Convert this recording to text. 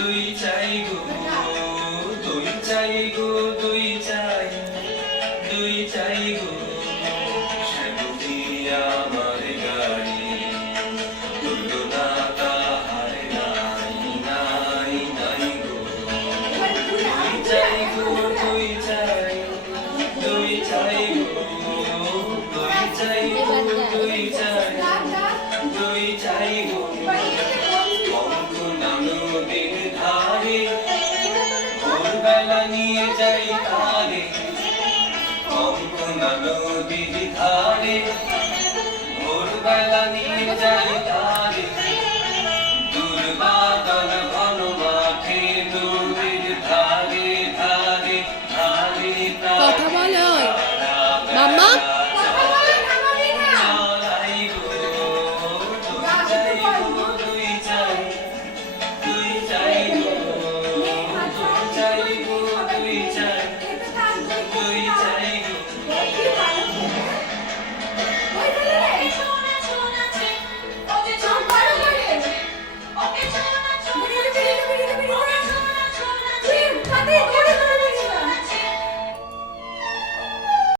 দুই চাই গো, দুই চাই গো, দুই চাই, দুই চাই গো, সাথী আমার গাড়ি, তুলো না তাহার নাই, নাই, নাই গো। দুই চাই গো, দুই চাই, দুই চাই গো, দুই চাই গো, দুই চাই, দুই চাই গো। নদীর ধারে ভোরবেলা নিয়ে যাই তারে, কঙ্কনা নদীর ধারে ভোরবেলা নিয়ে যাই তারে।